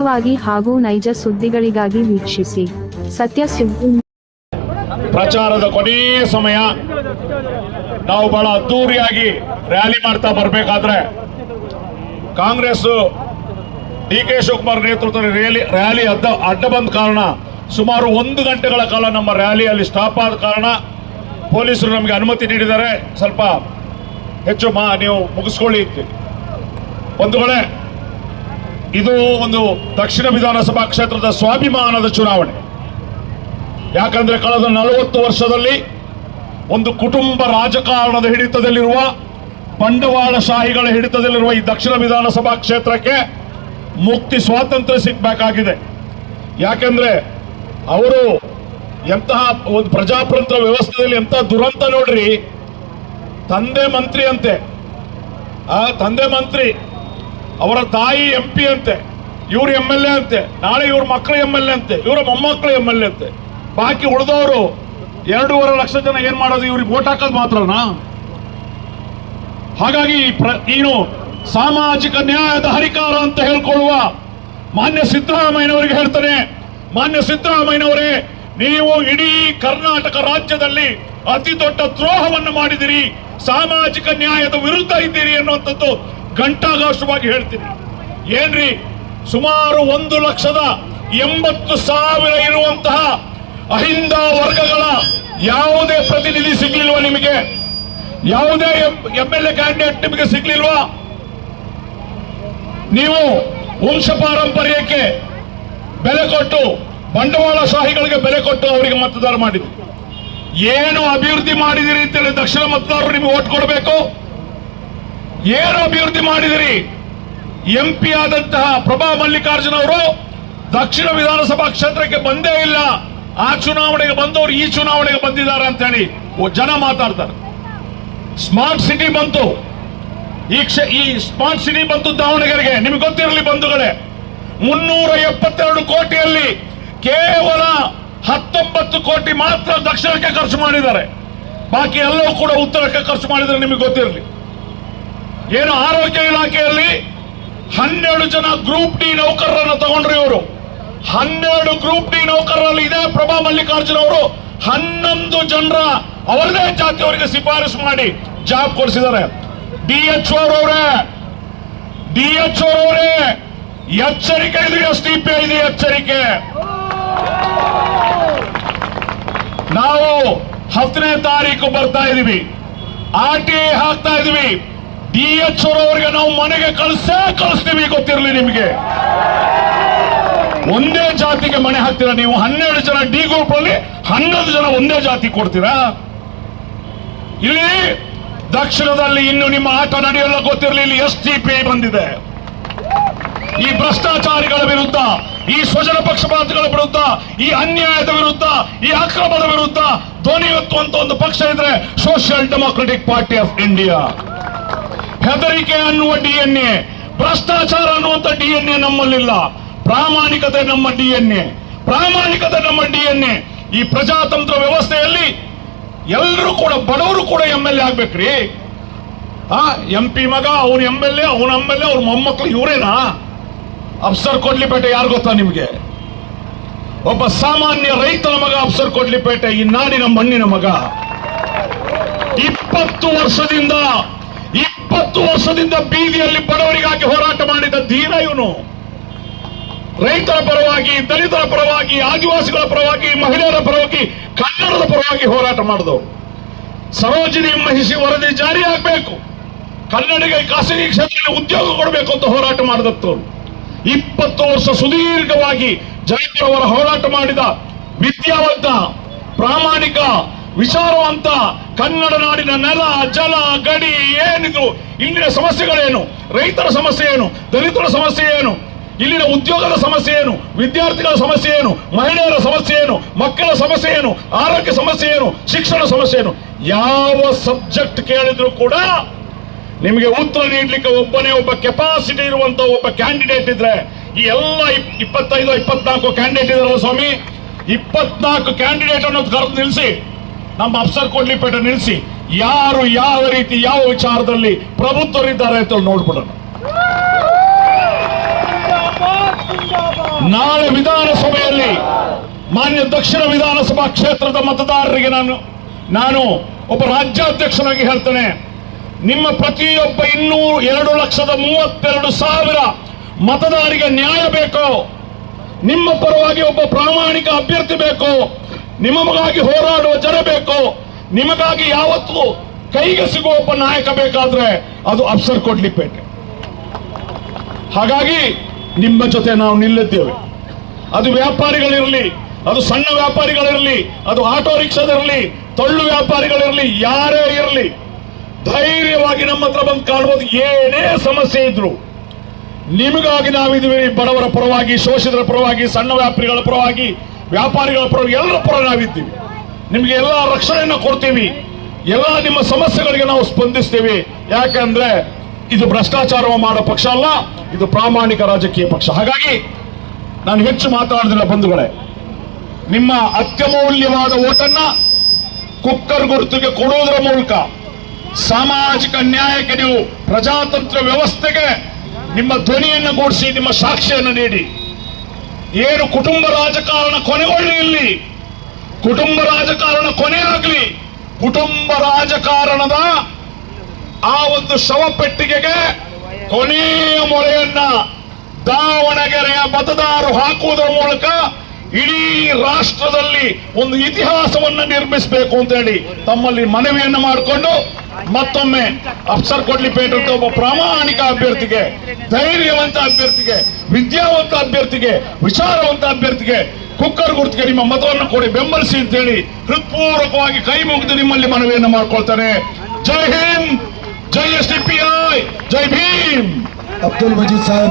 ನಿಖರವಾಗಿ ಹಾಗೂ ನೈಜ ಸುದ್ದಿಗಳಿಗಾಗಿ ವೀಕ್ಷಿಸಿ ಸತ್ಯ ಸುದ್ದಿ. ಪ್ರಚಾರದ ಕೊನೆಯ ಸಮಯ ನಾವು ಬಹಳ ಅದ್ದೂರಿಯಾಗಿ ರ್ಯಾಲಿ ಮಾಡ್ತಾ ಬರಬೇಕಾದ್ರೆ ಕಾಂಗ್ರೆಸ್ ಡಿ ಕೆ ಶಿವಕುಮಾರ್ ನೇತೃತ್ವದಲ್ಲಿ ರ್ಯಾಲಿ ಅಡ್ಡ ಬಂದ ಕಾರಣ ಸುಮಾರು 1 ಗಂಟೆಗಳ ಕಾಲ ನಮ್ಮ ರ್ಯಾಲಿಯಲ್ಲಿ ಸ್ಟಾಪ್ ಆದ ಕಾರಣ ಪೊಲೀಸರು ನಮಗೆ ಅನುಮತಿ ನೀಡಿದ್ದಾರೆ. ಸ್ವಲ್ಪ ಹೆಚ್ಚು ನೀವು ಮುಗಿಸ್ಕೊಳ್ಳಿ. ಬಂಧುಗಳೇ, ಇದು ಒಂದು ದಕ್ಷಿಣ ವಿಧಾನಸಭಾ ಕ್ಷೇತ್ರದ ಸ್ವಾಭಿಮಾನದ ಚುನಾವಣೆ. ಯಾಕಂದ್ರೆ ಕಳೆದ 40 ವರ್ಷದಲ್ಲಿ ಒಂದು ಕುಟುಂಬ ರಾಜಕಾರಣದ ಹಿಡಿತದಲ್ಲಿರುವ, ಬಂಡವಾಳಶಾಹಿಗಳ ಹಿಡಿತದಲ್ಲಿರುವ ಈ ದಕ್ಷಿಣ ವಿಧಾನಸಭಾ ಕ್ಷೇತ್ರಕ್ಕೆ ಮುಕ್ತಿ ಸ್ವಾತಂತ್ರ್ಯ ಸಿಗಬೇಕಾಗಿದೆ. ಯಾಕಂದ್ರೆ ಅವರು ಎಂತಹ ಒಂದು ಪ್ರಜಾತಂತ್ರ ವ್ಯವಸ್ಥೆಯಲ್ಲಿ ಎಂತಹ ದುರಂತ ನೋಡ್ರಿ. ತಂದೆ ಮಂತ್ರಿ ಅಂತೆ, ತಂದೆ ಮಂತ್ರಿ, ಅವರ ತಾಯಿ MP ಅಂತೆ, ಇವರು MLA ಅಂತೆ, ನಾಳೆ ಇವ್ರ ಮಕ್ಕಳು MLA ಅಂತೆ, ಇವರ ಮೊಮ್ಮಕ್ಕಳು MLA ಅಂತೆ. ಬಾಕಿ ಉಳಿದವರು 2.5 ಲಕ್ಷ ಜನ ಏನ್ ಮಾಡೋದು? ಇವ್ರಿಗೆ ವೋಟ್ ಹಾಕೋದು ಮಾತ್ರನಾ? ಹಾಗಾಗಿ ಏನು ಸಾಮಾಜಿಕ ನ್ಯಾಯದ ಹರಿಕಾರ ಅಂತ ಹೇಳ್ಕೊಳ್ಳುವ ಮಾನ್ಯ ಸಿದ್ದರಾಮಯ್ಯನವರಿಗೆ ಹೇಳ್ತಾನೆ, ಮಾನ್ಯ ಸಿದ್ದರಾಮಯ್ಯನವರೇ, ನೀವು ಇಡೀ ಕರ್ನಾಟಕ ರಾಜ್ಯದಲ್ಲಿ ಅತಿ ದೊಡ್ಡ ದ್ರೋಹವನ್ನು ಮಾಡಿದಿರಿ, ಸಾಮಾಜಿಕ ನ್ಯಾಯದ ವಿರುದ್ಧ ಇದ್ದೀರಿ ಅನ್ನುವಂಥದ್ದು ಘಂಟಾಘೋಷವಾಗಿ ಹೇಳ್ತೀನಿ. ಏನ್ರಿ, ಸುಮಾರು 1,80,000 ಇರುವಂತಹ ಅಹಿಂದ ವರ್ಗಗಳ ಯಾವುದೇ ಪ್ರತಿನಿಧಿ ಸಿಗ್ಲಿಲ್ವಾ ನಿಮಗೆ? ಯಾವುದೇ MLA ಕ್ಯಾಂಡಿಡೇಟ್ ನಿಮಗೆ ಸಿಗ್ಲಿಲ್ವಾ? ನೀವು ವಂಶ ಪಾರಂಪರ್ಯಕ್ಕೆ ಬೆಲೆ ಕೊಟ್ಟು, ಬಂಡವಾಳಶಾಹಿಗಳಿಗೆ ಬೆಲೆ ಕೊಟ್ಟು ಅವರಿಗೆ ಮತದಾರ ಮಾಡಿದ್ರಿ. ಏನು ಅಭಿವೃದ್ಧಿ ಮಾಡಿದಿರಿ ಅಂತೇಳಿ ದಕ್ಷಿಣ ಮತದಾರರು ನಿಮಗೆ ಓಟ್ ಕೊಡಬೇಕು? ಏನು ಅಭಿವೃದ್ಧಿ ಮಾಡಿದಿರಿ? MP ಆದಂತಹ ಪ್ರಭಾ ಮಲ್ಲಿಕಾರ್ಜುನ್ ಅವರು ದಕ್ಷಿಣ ವಿಧಾನಸಭಾ ಕ್ಷೇತ್ರಕ್ಕೆ ಬಂದೇ ಇಲ್ಲ. ಆ ಚುನಾವಣೆಗೆ ಬಂದವರು ಈ ಚುನಾವಣೆಗೆ ಬಂದಿದ್ದಾರೆ ಅಂತ ಹೇಳಿ ಜನ ಮಾತಾಡ್ತಾರೆ. ಸ್ಮಾರ್ಟ್ ಸಿಟಿ ಬಂತು, ಈ ಸ್ಮಾರ್ಟ್ ಸಿಟಿ ಬಂತು ದಾವಣಗೆರೆಗೆ. ನಿಮಗೆ ಗೊತ್ತಿರಲಿ ಬಂಧುಗಳೇ, 372 ಕೋಟಿಯಲ್ಲಿ ಕೇವಲ 19 ಕೋಟಿ ಮಾತ್ರ ದಕ್ಷಿಣಕ್ಕೆ ಖರ್ಚು ಮಾಡಿದ್ದಾರೆ. ಬಾಕಿ ಎಲ್ಲವೂ ಕೂಡ ಉತ್ತರಕ್ಕೆ ಖರ್ಚು ಮಾಡಿದರೆ ನಿಮಗೆ ಗೊತ್ತಿರಲಿ. ಏನು ಆರೋಗ್ಯ ಇಲಾಖೆಯಲ್ಲಿ 12 ಜನ ಗ್ರೂಪ್ ಡಿ ನೌಕರರನ್ನು ತಗೊಂಡ್ರಿ ಇವರು. 12 ಗ್ರೂಪ್ ಡಿ ನೌಕರರಲ್ಲಿ ಇದೆ ಪ್ರಭಾ ಮಲ್ಲಿಕಾರ್ಜುನ್ ಅವರು 11 ಜನರ ಅವರದೇ ಜಾತಿಯವರಿಗೆ ಶಿಫಾರಸು ಮಾಡಿ ಜಾಬ್ ಕೊಡಿಸಿದ್ದಾರೆ. DHO ಅವರೇ ಎಚ್ಚರಿಕೆ ಇದು, STP ಇದೆ ಎಚ್ಚರಿಕೆ. ನಾವು 10ನೇ ತಾರೀಕು ಬರ್ತಾ ಇದೀವಿ, RTI ಹಾಕ್ತಾ ಇದೀವಿ. DHO ಅವರಿಗೆ ನಾವು ಮನೆಗೆ ಕಳಿಸ್ತೀವಿ, ಗೊತ್ತಿರಲಿ ನಿಮಗೆ. ಒಂದೇ ಜಾತಿಗೆ ಮನೆ ಹಾಕ್ತೀರಾ ನೀವು? 12 ಜನ ಡಿ ಗ್ರೂಪ್ ಅಲ್ಲಿ 11 ಜನ ಒಂದೇ ಜಾತಿ ಕೊಡ್ತೀರಾ? ಇಲ್ಲಿ ದಕ್ಷಿಣದಲ್ಲಿ ಇನ್ನು ನಿಮ್ಮ ಆಟ ನಡೆಯಲ್ಲ, ಗೊತ್ತಿರಲಿ. ಇಲ್ಲಿ STP ಬಂದಿದೆ. ಈ ಭ್ರಷ್ಟಾಚಾರಿಗಳ ವಿರುದ್ಧ, ಈ ಸ್ವಜನ ಪಕ್ಷಪಾತಗಳ ವಿರುದ್ಧ, ಈ ಅನ್ಯಾಯದ ವಿರುದ್ಧ, ಈ ಅಕ್ರಮದ ವಿರುದ್ಧ ಧ್ವನಿ ಎತ್ತುವಂತ ಒಂದು ಪಕ್ಷ ಇದ್ರೆ social democratic party of India. ಹೆದರಿಕೆ ಅನ್ನುವ DNA, ಭ್ರಷ್ಟಾಚಾರ ಅನ್ನುವಂತ DNA ನಮ್ಮಲ್ಲಿಲ್ಲ. ಪ್ರಾಮಾಣಿಕತೆ ನಮ್ಮ DNA. ಈ ಪ್ರಜಾತಂತ್ರ ವ್ಯವಸ್ಥೆಯಲ್ಲಿ ಎಲ್ಲರೂ ಕೂಡ, ಬಡವರು ಕೂಡ MLA ಆಗ್ಬೇಕ್ರಿ. MP ಮಗ ಅವನು MLA, ಅವನ MLA, ಅವ್ರ ಮೊಮ್ಮಕ್ಕಳು ಇವರೇನಾ? ಅಫ್ಸರ್ ಕೊಡ್ಲಿಪೇಟೆ ಯಾರು ಗೊತ್ತಾ ನಿಮಗೆ? ಒಬ್ಬ ಸಾಮಾನ್ಯ ರೈತನ ಮಗ ಅಫ್ಸರ್ ಕೊಡ್ಲಿಪೇಟೆ, ಈ ನಾಡಿನ ಮಣ್ಣಿನ ಮಗ. 20 ವರ್ಷದಿಂದ ಬೀದಿಯಲ್ಲಿ ಬಡವರಿಗಾಗಿ ಹೋರಾಟ ಮಾಡಿದ ಧೀರ ಇವನು. ರೈತರ ಪರವಾಗಿ, ದಲಿತರ ಪರವಾಗಿ, ಆದಿವಾಸಿಗಳ ಪರವಾಗಿ, ಮಹಿಳೆಯರ ಪರವಾಗಿ, ಕನ್ನಡದ ಪರವಾಗಿ ಹೋರಾಟ ಮಾಡಿದವರು. ಸರೋಜಿನಿ ಮಹಿಷಿ ವರದಿ ಜಾರಿ ಆಗಬೇಕು, ಕನ್ನಡಿಗ ಖಾಸಗಿ ಕ್ಷೇತ್ರದಲ್ಲಿ ಉದ್ಯೋಗ ಕೊಡಬೇಕು ಅಂತ ಹೋರಾಟ ಮಾಡಿದವರು. 20 ವರ್ಷ ಸುದೀರ್ಘವಾಗಿ ಜಯಪುರವರ ಹೋರಾಟ ಮಾಡಿದ ವಿದ್ಯಾವಂತ, ಪ್ರಾಮಾಣಿಕ, ವಿಚಾರವಂತ, ಕನ್ನಡ ನಾಡಿನ ನೆಲ, ಜಲ, ಗಡಿ ಏನಿದ್ರು, ಇಲ್ಲಿನ ಸಮಸ್ಯೆಗಳೇನು, ರೈತರ ಸಮಸ್ಯೆ ಏನು, ದಲಿತರ ಸಮಸ್ಯೆ ಏನು, ಇಲ್ಲಿನ ಉದ್ಯೋಗದ ಸಮಸ್ಯೆ ಏನು, ವಿದ್ಯಾರ್ಥಿಗಳ ಸಮಸ್ಯೆ ಏನು, ಮಹಿಳೆಯರ ಸಮಸ್ಯೆ ಏನು, ಮಕ್ಕಳ ಸಮಸ್ಯೆ ಏನು, ಆರೋಗ್ಯ ಸಮಸ್ಯೆ ಏನು, ಶಿಕ್ಷಣ ಸಮಸ್ಯೆ ಏನು, ಯಾವ ಸಬ್ಜೆಕ್ಟ್ ಕೇಳಿದ್ರು ಕೂಡ ನಿಮಗೆ ಉತ್ತರ ನೀಡಲಿಕ್ಕೆ ಒಬ್ಬ ಕೆಪಾಸಿಟಿ ಇರುವಂತ ಒಬ್ಬ ಕ್ಯಾಂಡಿಡೇಟ್ ಇದ್ರೆ, ಈ ಎಲ್ಲ 25-24 ಕ್ಯಾಂಡಿಡೇಟ್ ಇದಾರಲ್ಲ ಸ್ವಾಮಿ, 24 ಕ್ಯಾಂಡಿಡೇಟ್ ಅನ್ನೋದು ಕರೆದು ನಿಲ್ಲಿಸಿ, ನಮ್ಮ ಅಫ್ಸರ್ ಕೊಡ್ಲಿಪೇಟೆ ನಿಲ್ಲಿಸಿ, ಯಾರು ಯಾವ ರೀತಿ ಯಾವ ವಿಚಾರದಲ್ಲಿ ಪ್ರಭುತ್ವರಿದ್ದಾರೆ ಅಂತ ನೋಡ್ಬಿಡೋಣ. ನಾಳೆ ವಿಧಾನಸಭೆಯಲ್ಲಿ ಮಾನ್ಯ ದಕ್ಷಿಣ ವಿಧಾನಸಭಾ ಕ್ಷೇತ್ರದ ಮತದಾರರಿಗೆ ನಾನು ಒಬ್ಬ ರಾಜ್ಯಾಧ್ಯಕ್ಷನಾಗಿ ಹೇಳ್ತೇನೆ, ನಿಮ್ಮ ಪ್ರತಿಯೊಬ್ಬ 2,32,000 ಮತದಾರರಿಗೆ ನ್ಯಾಯ ಬೇಕು. ನಿಮ್ಮ ಪರವಾಗಿ ಒಬ್ಬ ಪ್ರಾಮಾಣಿಕ ಅಭ್ಯರ್ಥಿ ಬೇಕು. ನಿಮಗಾಗಿ ಹೋರಾಡುವ ಜನ ಬೇಕು. ನಿಮಗಾಗಿ ಯಾವತ್ತೂ ಕೈಗೆ ಸಿಗುವ ಒಬ್ಬ ನಾಯಕ ಬೇಕಾದ್ರೆ ಅದು ಅಫ್ಸರ್ ಕೊಡ್ಲಿಪೇಟೆ. ಹಾಗಾಗಿ ನಿಮ್ಮ ಜೊತೆ ನಾವು ನಿಲ್ಲಿದ್ದೇವೆ. ಅದು ವ್ಯಾಪಾರಿಗಳಿರಲಿ, ಅದು ಸಣ್ಣ ವ್ಯಾಪಾರಿಗಳಿರಲಿ, ಅದು ಆಟೋ ರಿಕ್ಷಾದಿರಲಿ, ತೊಳ್ಳು ವ್ಯಾಪಾರಿಗಳಿರಲಿ, ಯಾರೇ ಇರಲಿ, ಧೈರ್ಯವಾಗಿ ನಮ್ಮ ಹತ್ರ ಬಂದು ಕಾಣಬಹುದು. ಏನೇ ಸಮಸ್ಯೆ ಇದ್ರು ನಿಮಗಾಗಿ ನಾವಿದ್ದೀವಿ. ಬಡವರ ಪರವಾಗಿ, ಶೋಷಿತರ ಪರವಾಗಿ, ಸಣ್ಣ ವ್ಯಾಪಾರಿಗಳ ಪರವಾಗಿ, ವ್ಯಾಪಾರಿಗಳ ಪರವಾಗಿ, ಎಲ್ಲರ ಪರ ನಾವಿದ್ದೀವಿ. ನಿಮಗೆ ಎಲ್ಲ ರಕ್ಷಣೆಯನ್ನು ಕೊಡ್ತೀವಿ. ಎಲ್ಲ ನಿಮ್ಮ ಸಮಸ್ಯೆಗಳಿಗೆ ನಾವು ಸ್ಪಂದಿಸ್ತೀವಿ. ಯಾಕಂದ್ರೆ ಇದು ಭ್ರಷ್ಟಾಚಾರ ಮಾಡೋ ಪಕ್ಷ ಅಲ್ಲ, ಇದು ಪ್ರಾಮಾಣಿಕ ರಾಜಕೀಯ ಪಕ್ಷ. ಹಾಗಾಗಿ ನಾನು ಹೆಚ್ಚು ಮಾತಾಡೋದಿಲ್ಲ ಬಂಧುಗಳೇ. ನಿಮ್ಮ ಅತ್ಯಮೂಲ್ಯವಾದ ಓಟನ್ನ ಕುಕ್ಕರ್ ಗುರುತಿಗೆ ಕೊಡುವುದರ ಮೂಲಕ ಸಾಮಾಜಿಕ ನ್ಯಾಯಕ್ಕೆ, ನೀವು ಪ್ರಜಾತಂತ್ರ ವ್ಯವಸ್ಥೆಗೆ ನಿಮ್ಮ ಧ್ವನಿಯನ್ನು ಗೂಡಿಸಿ, ನಿಮ್ಮ ಸಾಕ್ಷಿಯನ್ನು ನೀಡಿ. ಏನು ಕುಟುಂಬ ರಾಜಕಾರಣ ಕೊನೆಗೊಳ್ಳಿ, ಇಲ್ಲಿ ಕುಟುಂಬ ರಾಜಕಾರಣ ಕೊನೆಯಾಗಲಿ. ಕುಟುಂಬ ರಾಜಕಾರಣದ ಆ ಒಂದು ಶವಪೆಟ್ಟಿಗೆಗೆ ಕೊನೆಯ ಮೊಳೆಯನ್ನ ದಾವಣಗೆರೆಯ ಮತದಾರರು ಹಾಕುವುದರ ಮೂಲಕ ಇಡೀ ರಾಷ್ಟ್ರದಲ್ಲಿ ಒಂದು ಇತಿಹಾಸವನ್ನು ನಿರ್ಮಿಸಬೇಕು ಅಂತ ಹೇಳಿ ತಮ್ಮಲ್ಲಿ ಮನವಿಯನ್ನು ಮಾಡಿಕೊಂಡು ಮತ್ತೊಮ್ಮೆ ಅಫ್ಸರ್ ಕೊಡ್ಲಿಪೇಟೆ ಒಬ್ಬ ಪ್ರಾಮಾಣಿಕ ಅಭ್ಯರ್ಥಿಗೆ, ಧೈರ್ಯವಂತ ಅಭ್ಯರ್ಥಿಗೆ, ವಿದ್ಯಾವಂತ ಅಭ್ಯರ್ಥಿಗೆ, ವಿಚಾರವಂತ ಅಭ್ಯರ್ಥಿಗೆ ಕುಕ್ಕರ್ ಗುರುತಿಗೆ ನಿಮ್ಮ ಮತವನ್ನು ಕೊಡಿ, ಬೆಂಬಲಿಸಿ ಅಂತ ಹೇಳಿ ಹೃತ್ಪೂರ್ವಕವಾಗಿ ಕೈ ಮುಗಿದು ನಿಮ್ಮಲ್ಲಿ ಮನವಿಯನ್ನು ಮಾಡ್ಕೊಳ್ತಾನೆ. ಜೈ ಹಿಂದ್, ಜೈ SDPI, ಜೈ ಭೀಮ್. ಅಬ್ದುಲ್ ಮಜೀದ್ ಸಾಹೇಬ್.